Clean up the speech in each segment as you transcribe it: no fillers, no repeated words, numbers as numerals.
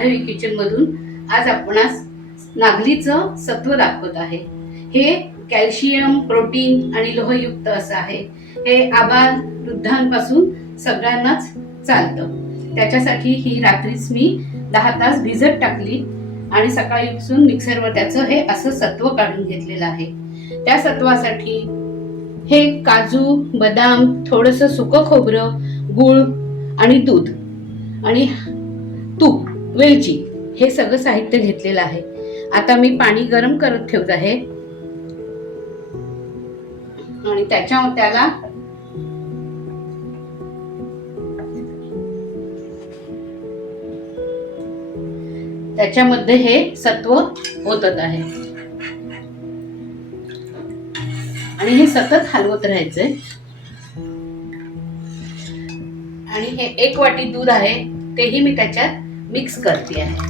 Kitchen मधून आज आपणास नागलीचं सत्व दाखवत आहे। हे कॅल्शियम, प्रोटीन आणि लोहयुक्त असं आहे। हे आबाल वृद्धांपासून सगळ्यांनाच चालतं। त्याच्यासाठी ही रात्रीच मी 10 तास भिजत टाकली आणि सकाळी उठून मिक्सरवर त्याचं हे असं सत्व काढून घेतलेलं आहे। त्या सत्वासाठी हे काजू, बदाम, थोडंसं सुकं खोबरं, गूळ आणि दूध आणि तूप, वेलची हे सगळं साहित्य घेतलेलं आहे। आता मी पाणी गरम करत ठेवत आहे आणि त्याला त्याच्यामध्ये हे सत्व ओतत आहे आणि हे सतत हलवत राहायचंय। आणि हे 1 वाटी दूध आहे तेही मी त्याच्यात मिक्स करते आहे।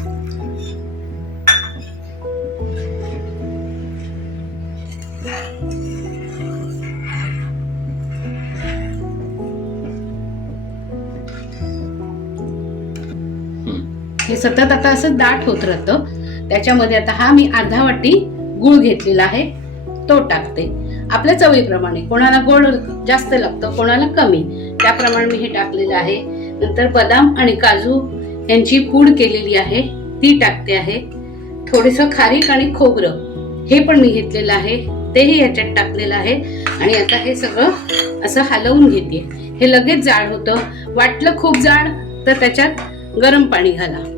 हे सतत आता असं दाट होत राहतं। त्याच्यामध्ये आता हा मी अर्धा वाटी गूळ घेतलेला आहे तो टाकते आपल्या चवीप्रमाणे। कोणाला गोड जास्त लागतं, कोणाला कमी, त्याप्रमाणे मी हे टाकलेलं आहे। नंतर बदाम आणि काजू यांची पूड केलेली आहे ती टाकते आहे। थोडंसं खारीक आणि खोबरं हे पण मी घेतलेलं आहे तेही याच्यात टाकलेलं आहे। आणि आता हे सगळं असं हलवून घेते। हे लगेच जाड होतं। वाटलं खूप जाड तर त्याच्यात गरम पाणी घाला।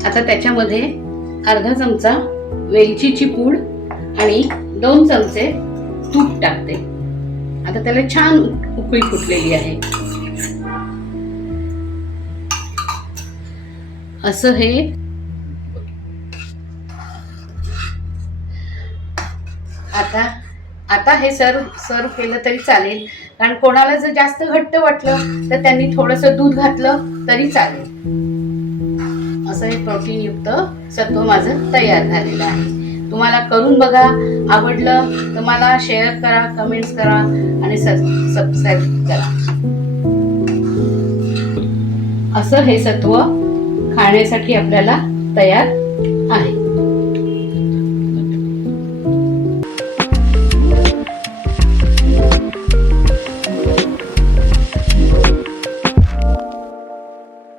आता त्याच्यामध्ये अर्धा चमचा वेलचीची पूड आणि 2 चमचे तूप टाकते। आता त्याला छान उकळी फुटलेली आहे। असं हे आता हे सर्व केलं तरी चालेल। कारण कोणाला जर जास्त घट्ट वाटलं तर त्यांनी थोडंसं दूध घातलं तरी चालेल। असं हे प्रोटीन युक्त सत्व माझं तयार झालेलं आहे। तुम्हाला करून बघा, आवडलं तर मला शेअर करा, कमेंट्स करा आणि सबस्क्राईब करा। असं हे सत्व खाण्यासाठी आपल्याला तयार आहे।